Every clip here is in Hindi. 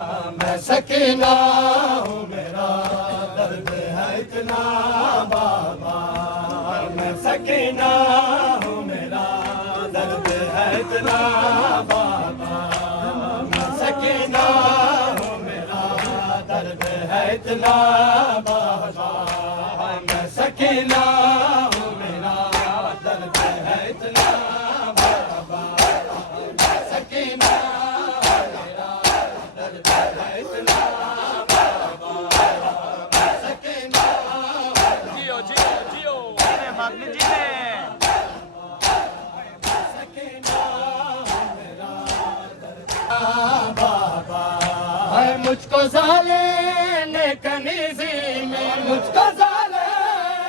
मैं सकीना हूँ, मेरा दर्द है इतना बाबा। मैं सकीना हूँ, मेरा दर्द है इतना बाबा। मैं सकीना हूँ, मेरा दर्द है इतना बाबा। मैं सकीना हूँ, मेरा दर्द है इतना बाबा। मैं सकीना मुझको ज़ाले ने कनीज़ी में, मुझको ज़ाले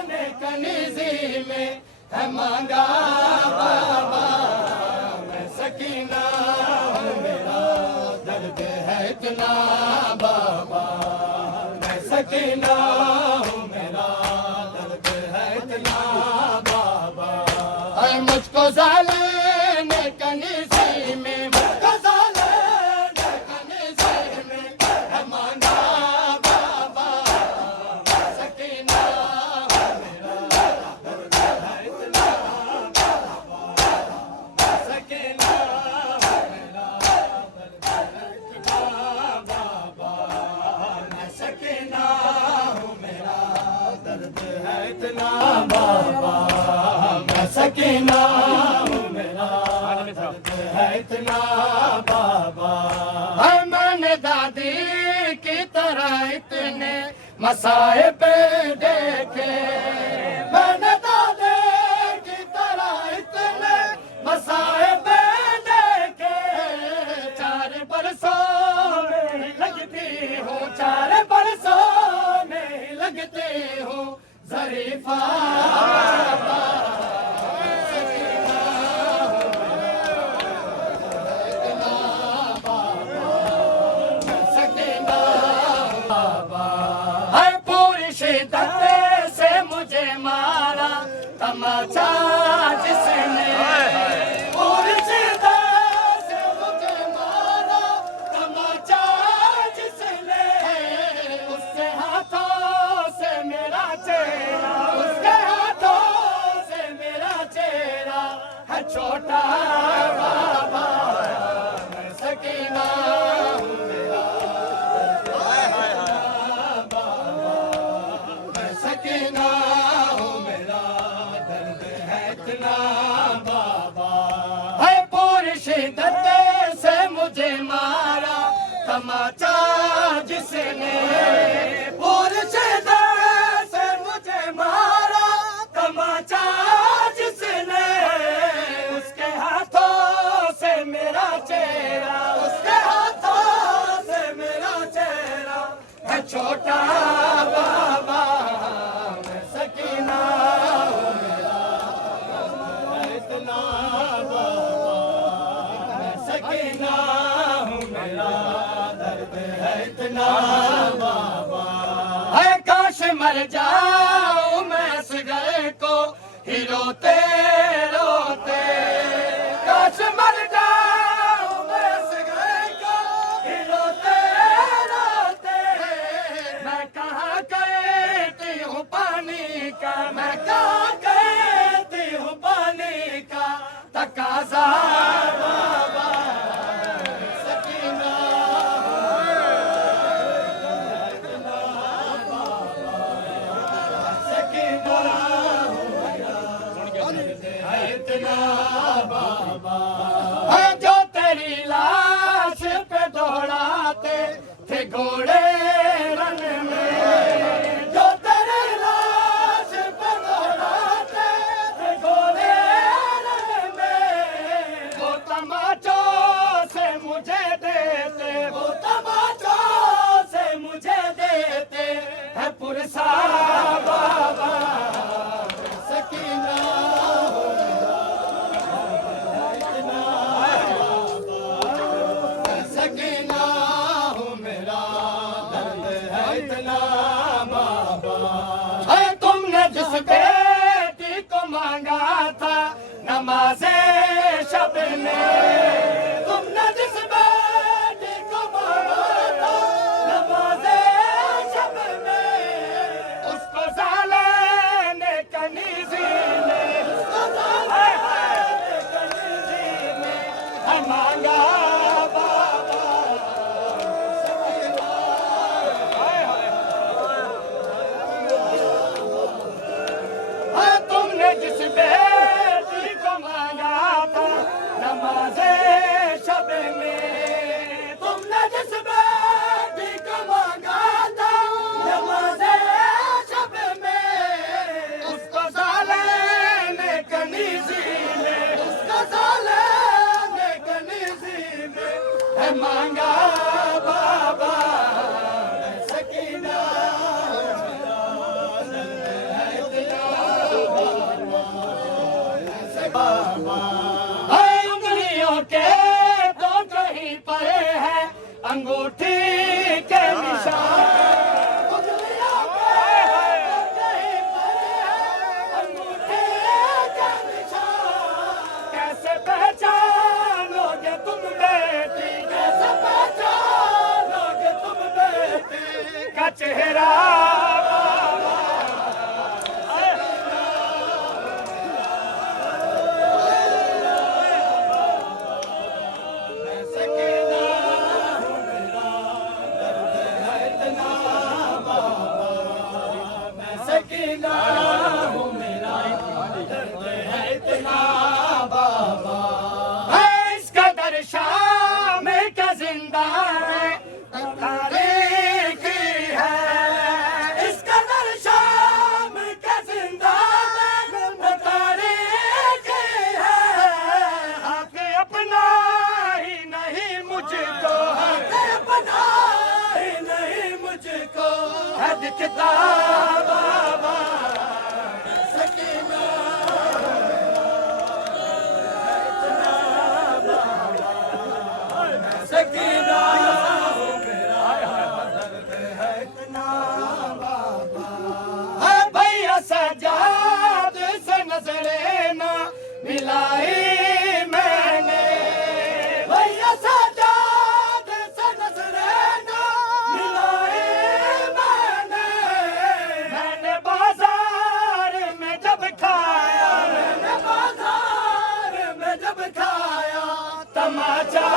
ने कनीज़ी में है मांगा बाबा। मैं सकीना हूँ, मेरा दर्द है इतना बाबा। मैं सकीना हूँ, मेरा दर्द है इतना बाबा। मुझको ज़ाले ने कनीज़ी में, मुझको ज़ाले ने कनीज़ी में है मांगा बाबा। मैं सकीना हूँ, मेरा दर्द है इतना बाबा। मैं सकीना हूँ, मेरा दर्द है इतना बाबा। मैं सकीना हूँ, मेरा दर्द है इतना बाबा। मैं सकीना हूँ, मेरा दर्द है इतना बाबा। मैंने दादी की तरह इतने मसाइब देखे, मैंने दादी की तरह इतने मसाइब देखे। 4 बरसों में लगती हूँ, 4 बरसों में लगती हूँ ज़रीफ़ा। शिद्दत से मुझे मारा तमाचा जिसने, पूरी शिद्दत से मुझे मारा तमाचा जिसने। उसके हाथों से मेरा चेहरा, उसके हाथों से मेरा चेहरा है छोटा बाबा। मैं सकीना हूँ, मेरा सकीना हूँ, मेरा दर्द है इतना बाबा। है पूरी शिद्दत से मुझे मारा तमाचा जिसने, पूरी शिद्दत से मुझे मारा तमाचा जिसने। उसके हाथों से मेरा चेहरा, उसके हाथों से मेरा चेहरा है छोटा बाबा। सकीना हूँ, मेरा दर्द है इतना बाबा। मैं सकीना हूँ, मेरा दर्द है इतना बाबा। है काश मर जाऊँ मैं इस घर को ही रोते रोते। काश मर जाऊँ मैं इस घर को ही रोते रोते। मैं कहाँ कहती हूँ पानी का, मैं कहाँ कहती हूँ पानी का तकाज़ा बाबा। सकीना सकीना है इतना बाबा। है जो तेरी लाश पे दौड़ाते थे घोड़े रन में, जो तेरी लाश पे दौड़ाते थे घोड़े रन में। वो तमाचों से मुझे देते, वो तमाचों से मुझे देते है पुरसा बाबा। सकीना हो, सकीना हूँ, मेरा दर्द है इतना बाबा। है तुमने जिस बेटी को मांगा था नमाज़े शब में, तुमने जिस बेटी को मांगा था मांगा बाबा तुमने जिस बेटी को मांगा था नमाज़े शब में, तुमने जिस बेटी को मांगा था नमाज़े शब में, उसको साले ने कनीज़ी में, उसको साले ने कनीज़ी में है मांगा बाबा सकीना उंगलियों के तो कहीं पर है अंगूठी के निशान, उंगलियों के तो कहीं पर है अंगूठी के निशान, कैसे पहचानोगे तुम बेटी, कैसे पहचानोगे तुम बेटी का चेहरा सकीना हूँ मेरा दर्द है इतना बाबा, है इसका दर शाम का जिंदा है तारीख है, इसका दर शाम का जिंदा है तारीख है, हाथ अपना ही नहीं मुझको, हाथ अपना ही नहीं मुझको है दिखता सकीना हो मेरा दर्द है इतना बाबा, है भैया सजाद से नजरे ना मिलाई मैंने, भैया सजाद से नजरे ना मिलाई मैंने, मैंने बाजार में जब खाया, मैंने बाजार में जब खाया तमाचा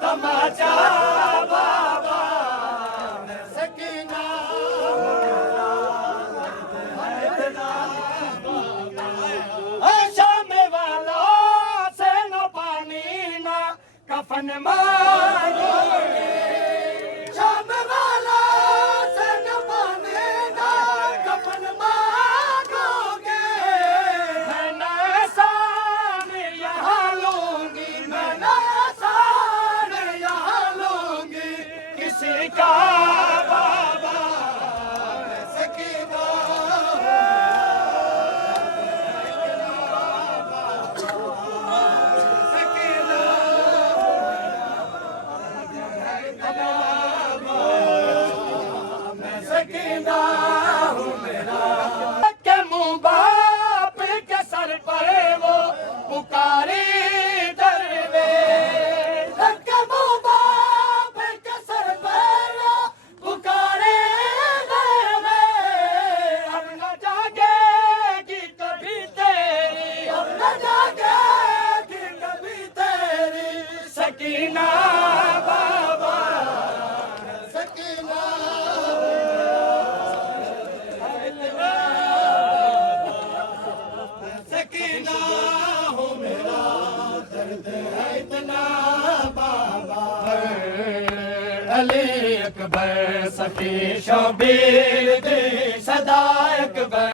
तमाचा बाबा सकीना शाम वालों से न पानी ना कफन मांगोगे, शाम वालों से न पानी ना कफन मांगोगे, मैं नसान यहाँ लूंगी, मैं नसान यहाँ लूंगी किसी का बाबा सकीना सकीना हूँ मेरा के मुँह बाप के सर पर वो पुकारी दरवेश, के मुँह बाप के सर पर वो पुकारी दरवेश, अब न जागेगी कभी तेरी, अब न जागेगी कभी तेरी सकीना बाबा सकीना सकीना हो मेरा दर्द है इतना बाबा, अली अकबर सखी शबीर दी सदा अकबर।